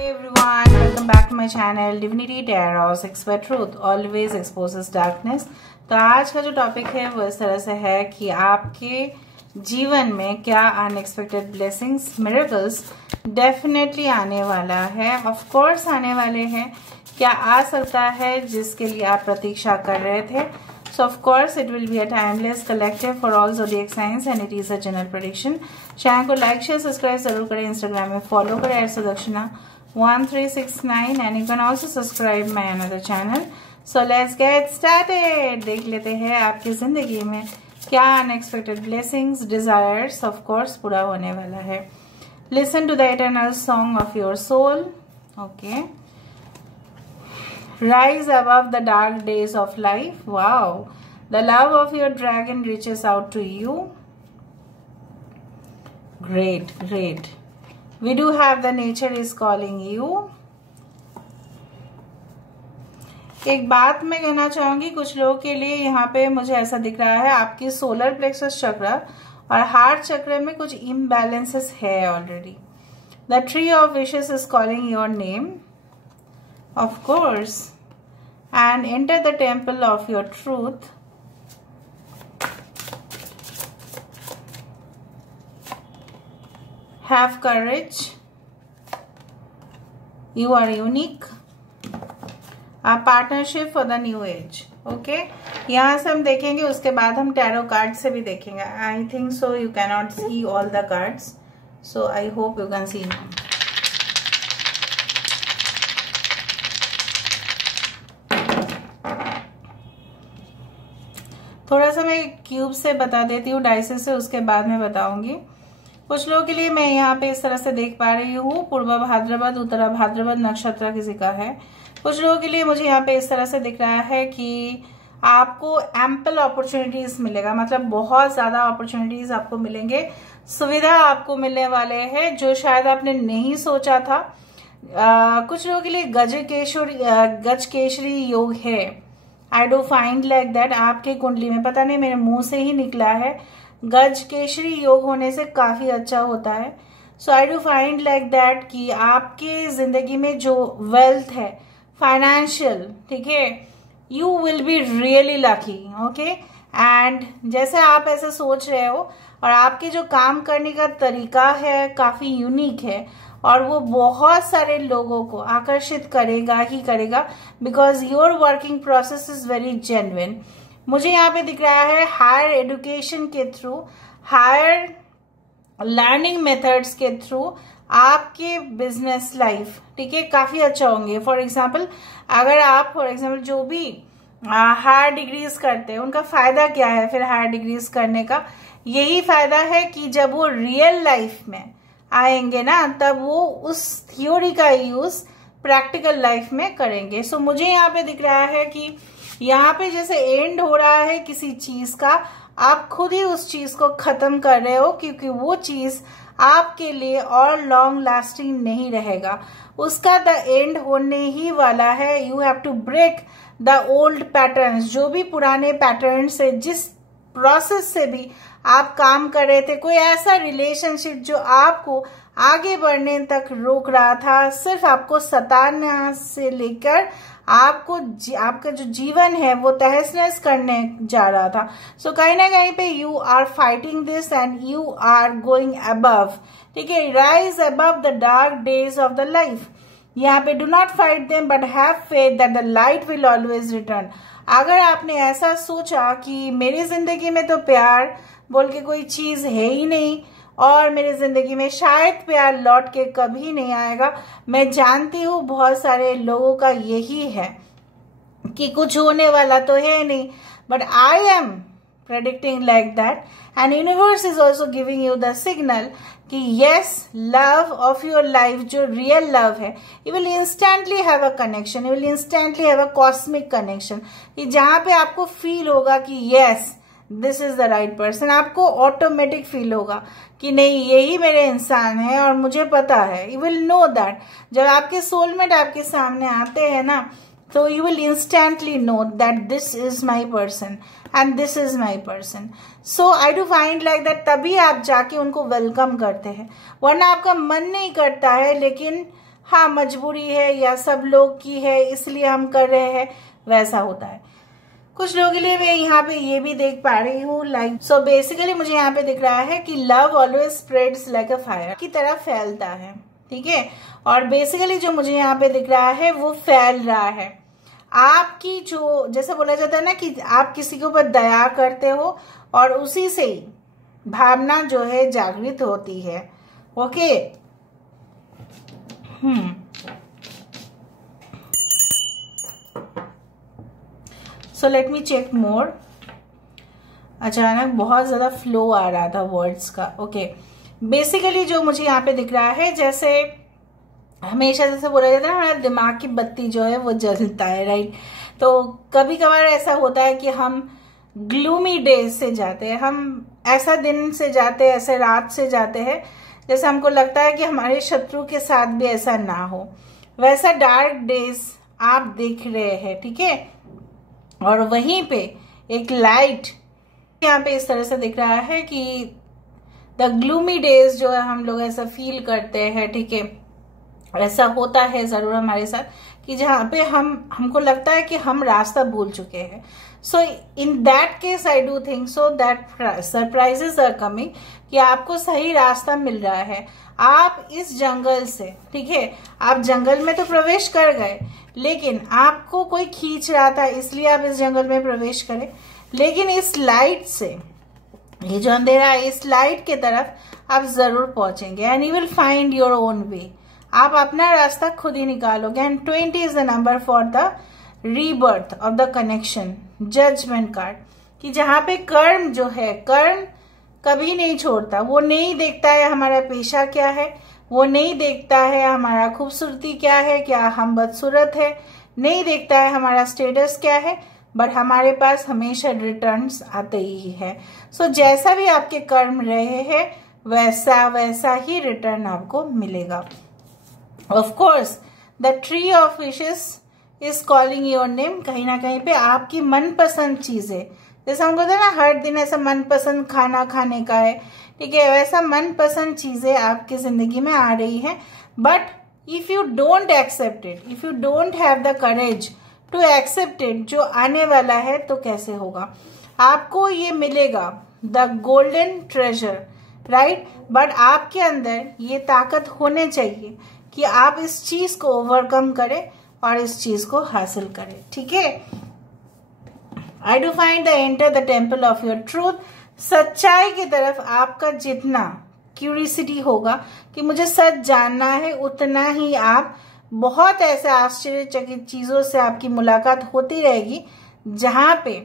Hey everyone, welcome back to my channel Divinity Tarot Sex by Truth always exposes darkness। तो आज का जो topic है वो इस तरह से है कि आपके जीवन में क्या अनएक्सपेक्टेड ब्लेसिंग्स मिरेकल्स डेफिनेटली आने वाला है। ऑफ कोर्स आने वाले हैं। क्या आ सकता है जिसके लिए आप प्रतीक्षा कर रहे थे। So of course it will be a timeless collective for all zodiac signs and it is a general prediction। Channel को लाइक शेयर सब्सक्राइब जरूर करें, इंस्टाग्राम में फॉलो करें @सदक्षिणा 1369 and you can also subscribe my another channel। So let's get started। देख लेते हैं आपकी जिंदगी में क्या unexpected blessings desires of course पूरा होने वाला है। Listen to the eternal song of your soul. Okay, rise above the dark days of life। Wow, the love of your dragon reaches out to you। Great, great। We do have the nature is calling you। एक बात मैं कहना चाहूंगी, कुछ लोगों के लिए यहाँ पे मुझे ऐसा दिख रहा है आपकी सोलर प्लेक्सस चक्र और हार्ट चक्र में कुछ इम्बैलेंसेस है already. The tree of wishes is calling your name of course, and enter the temple of your truth। Have courage, you are unique। A partnership for the new age। Okay, यहाँ से हम देखेंगे, उसके बाद हम tarot card से भी देखेंगे। I think so you cannot see all the cards, so I hope you can see now. थोड़ा सा मैं क्यूब से बता देती हूँ, डाइसेस से उसके बाद में बताऊंगी। कुछ लोगों के लिए मैं यहाँ पे इस तरह से देख पा रही हूँ, पूर्वा भाद्रपद उत्तरा भाद्रपद नक्षत्र किसी का है। कुछ लोगों के लिए मुझे यहाँ पे इस तरह से दिख रहा है कि आपको एम्पल अपॉर्चुनिटीज मिलेगा, मतलब बहुत ज्यादा अपॉर्चुनिटीज आपको मिलेंगे, सुविधा आपको मिलने वाले हैं जो शायद आपने नहीं सोचा था। कुछ लोगों के लिए गजकेशरी योग है। आई डू फाइंड लाइक दैट आपके कुंडली में, पता नहीं मेरे मुंह से ही निकला है, गज केशरी योग होने से काफी अच्छा होता है। So I do find like that कि आपके जिंदगी में जो वेल्थ है फाइनेंशियल, ठीक है, you will be really lucky. Okay, and जैसे आप ऐसे सोच रहे हो और आपके जो काम करने का तरीका है काफी यूनिक है और वो बहुत सारे लोगों को आकर्षित करेगा ही करेगा, because your working process is very genuine. मुझे यहाँ पे दिख रहा है हायर एजुकेशन के थ्रू, हायर लर्निंग मेथड्स के थ्रू आपके बिजनेस लाइफ, ठीक है, काफी अच्छा होंगे। फॉर एग्जाम्पल, अगर आप जो भी हायर डिग्रीज करते हैं उनका फायदा क्या है, फिर हायर डिग्रीज करने का यही फायदा है कि जब वो रियल लाइफ में आएंगे ना, तब वो उस थ्योरी का यूज प्रैक्टिकल लाइफ में करेंगे। सो मुझे यहाँ पे दिख रहा है कि यहाँ पे जैसे एंड हो रहा है किसी चीज का, आप खुद ही उस चीज को खत्म कर रहे हो, क्योंकि वो चीज आपके लिए और लॉन्ग लास्टिंग नहीं रहेगा, उसका द एंड होने ही वाला है। You have to break the old patterns, जो भी पुराने पैटर्न से, जिस प्रोसेस से भी आप काम कर रहे थे, कोई ऐसा रिलेशनशिप जो आपको आगे बढ़ने तक रोक रहा था, सिर्फ आपको सताना से लेकर आपका जो जीवन है वो तहस नहस करने जा रहा था। सो कहीं ना कहीं पे you are fighting this and you are going above, ठीक है, rise above the dark days of the life. यहाँ पे do not fight them but have faith that the light will always return. अगर आपने ऐसा सोचा कि मेरी जिंदगी में तो प्यार बोल के कोई चीज है ही नहीं और मेरी जिंदगी में शायद प्यार लौट के कभी नहीं आएगा, मैं जानती हूँ बहुत सारे लोगों का यही है कि कुछ होने वाला तो है नहीं, but I am predicting like that and universe is also giving you the signal कि yes, love of your life जो रियल लव है, you will instantly have a connection, you will instantly have a cosmic connection, कि जहां पे आपको feel होगा कि yes this is the right person. आपको ऑटोमेटिक फील होगा कि नहीं, यही मेरे इंसान है और मुझे पता है। यू विल नो दैट जब आपके सोलमेट आपके सामने आते हैं ना, तो you will instantly know that this is my person and this is my person. So I do find like that, तभी आप जाके उनको वेलकम करते हैं, वरना आपका मन नहीं करता है। लेकिन हाँ मजबूरी है या सब लोग की है इसलिए हम कर रहे हैं, वैसा होता है। कुछ लोगों के लिए मैं यहाँ पे ये भी देख पा रही हूँ, लाइक सो बेसिकली मुझे यहाँ पे दिख रहा है कि love always spreads like a fire की तरह फैलता है, ठीक है। और बेसिकली जो मुझे यहाँ पे दिख रहा है वो फैल रहा है। आपकी जो जैसे बोला जाता है ना कि आप किसी के ऊपर दया करते हो और उसी से ही भावना जो है जागृत होती है। Okay so let me check more. अचानक बहुत ज्यादा फ्लो आ रहा था वर्ड्स का। ओके बेसिकली जो मुझे यहाँ पे दिख रहा है, जैसे हमेशा जैसे बोला जाता है हमारा दिमाग की बत्ती जो है वो जलता है, राइट। तो कभी कभार ऐसा होता है कि हम ग्लूमी डेज से जाते हैं, हम ऐसा दिन से जाते हैं, ऐसे रात से जाते हैं जैसे हमको लगता है कि हमारे शत्रु के साथ भी ऐसा ना हो, वैसा डार्क डेज आप देख रहे हैं, ठीक है। और वहीं पे एक लाइट यहाँ पे इस तरह से दिख रहा है कि द ग्लूमी डेज जो है हम लोग ऐसा फील करते हैं, ठीक है। ऐसा होता है जरूर हमारे साथ कि जहाँ पे हमको लगता है कि हम रास्ता भूल चुके हैं। So in that case I do think so that surprises are coming, कि आपको सही रास्ता मिल रहा है। आप इस जंगल से, ठीक है, आप जंगल में तो प्रवेश कर गए लेकिन आपको कोई खींच रहा था इसलिए आप इस जंगल में प्रवेश करें, लेकिन इस लाइट से, ये जो अंधेरा है, इस लाइट के तरफ आप जरूर पहुंचेंगे and you will find your own way. आप अपना रास्ता खुद ही निकालोगे। And 20 is the number for the rebirth of the connection, judgement card, कि जहां पे कर्म जो है, कर्म कभी नहीं छोड़ता। वो नहीं देखता है हमारा पेशा क्या है, वो नहीं देखता है हमारा खूबसूरती क्या है, क्या हम बदसूरत है, नहीं देखता है हमारा स्टेटस क्या है, बट हमारे पास हमेशा रिटर्न्स आते ही है। सो जैसा भी आपके कर्म रहे हैं वैसा वैसा ही रिटर्न आपको मिलेगा। Of course the tree of wishes is calling your name. कहीं ना कहीं पे आपकी मनपसंद चीजें, जैसे हमको होता है ना हर दिन ऐसा मनपसंद खाना खाने का है, ठीक है, वैसा मनपसंद चीजें आपकी जिंदगी में आ रही है। But if you don't accept it, if you don't have the courage to accept it, जो आने वाला है तो कैसे होगा। आपको ये मिलेगा the golden treasure, right, but आपके अंदर ये ताकत होने चाहिए कि आप इस चीज को ओवरकम करें और इस चीज को हासिल करें, ठीक है। आई do find the enter the temple of your truth. सच्चाई की तरफ आपका जितना क्यूरियोसिटी होगा कि मुझे सच जानना है, उतना ही आप बहुत ऐसे आश्चर्यचकित चीजों से आपकी मुलाकात होती रहेगी जहां पे,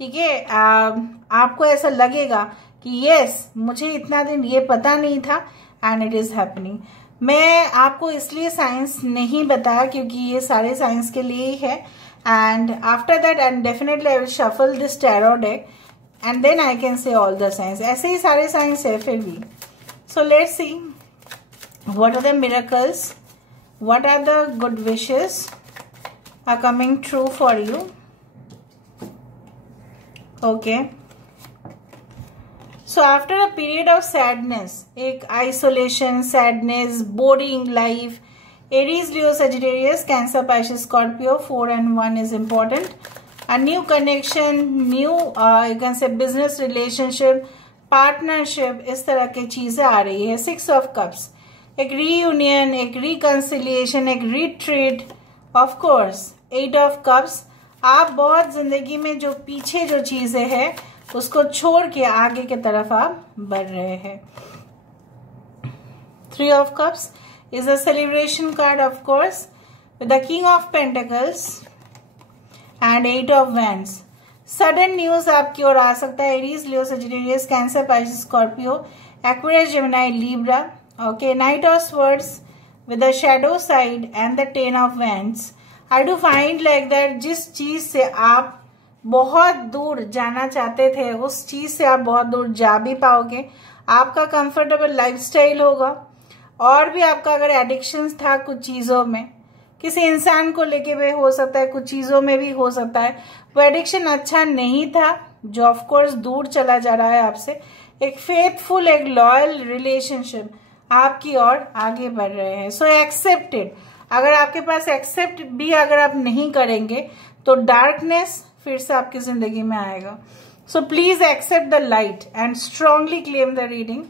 ठीक है, आपको ऐसा लगेगा कि यस, मुझे इतना दिन ये पता नहीं था एंड इट इज हैपनिंग। मैं आपको इसलिए साइंस नहीं बताया क्योंकि ये सारे साइंस के लिए ही है। And after that and definitely I will shuffle this tarot deck and then I can say all the science. ऐसे ही सारे साइंस है फिर भी। So let's see what are the miracles, what are the good wishes are coming true for you. Okay, so after a period of sadness, एक isolation, sadness, boring life, Aries, Leo, Sagittarius, Cancer, Pisces, Scorpio, 4 and 1 is important. A new connection, new you can say business relationship, partnership, इस तरह की चीजें आ रही है। 6 of Cups, एक reunion, एक reconciliation, एक retreat, of course 8 of cups. आप बहुत जिंदगी में जो पीछे जो चीजें हैं उसको छोड़ के आगे की तरफ आप बढ़ रहे हैं। 3 of cups is a celebration card, of course, with the king of pentacles and 8 of wands. Sudden news आपकी ओर आ सकता है। Aries, Leo, Sagittarius, cancer, Pisces, Scorpio, Aquarius, Gemini, Libra. Okay, Knight of Swords with the shadow side and the 10 of Wands. I do find like that जिस चीज से आप बहुत दूर जाना चाहते थे उस चीज से आप बहुत दूर जा भी पाओगे। आपका कंफर्टेबल लाइफस्टाइल होगा। और भी आपका अगर एडिक्शंस था कुछ चीजों में, किसी इंसान को लेके भी हो सकता है, कुछ चीजों में भी हो सकता है, वो एडिक्शन अच्छा नहीं था जो ऑफ कोर्स दूर चला जा रहा है आपसे। एक फेथफुल, एक लॉयल रिलेशनशिप आपकी ओर आगे बढ़ रहे हैं। So except it. अगर आपके पास एक्सेप्ट भी अगर आप नहीं करेंगे तो डार्कनेस फिर से आपकी जिंदगी में आएगा. So please accept the light and strongly claim the reading.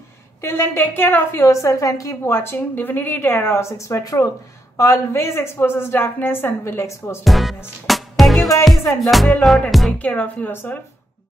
Till then, take care of yourself and keep watching Divinity Tarot 6, where truth always exposes darkness and will expose darkness. Thank you guys and love you a lot and take care of yourself.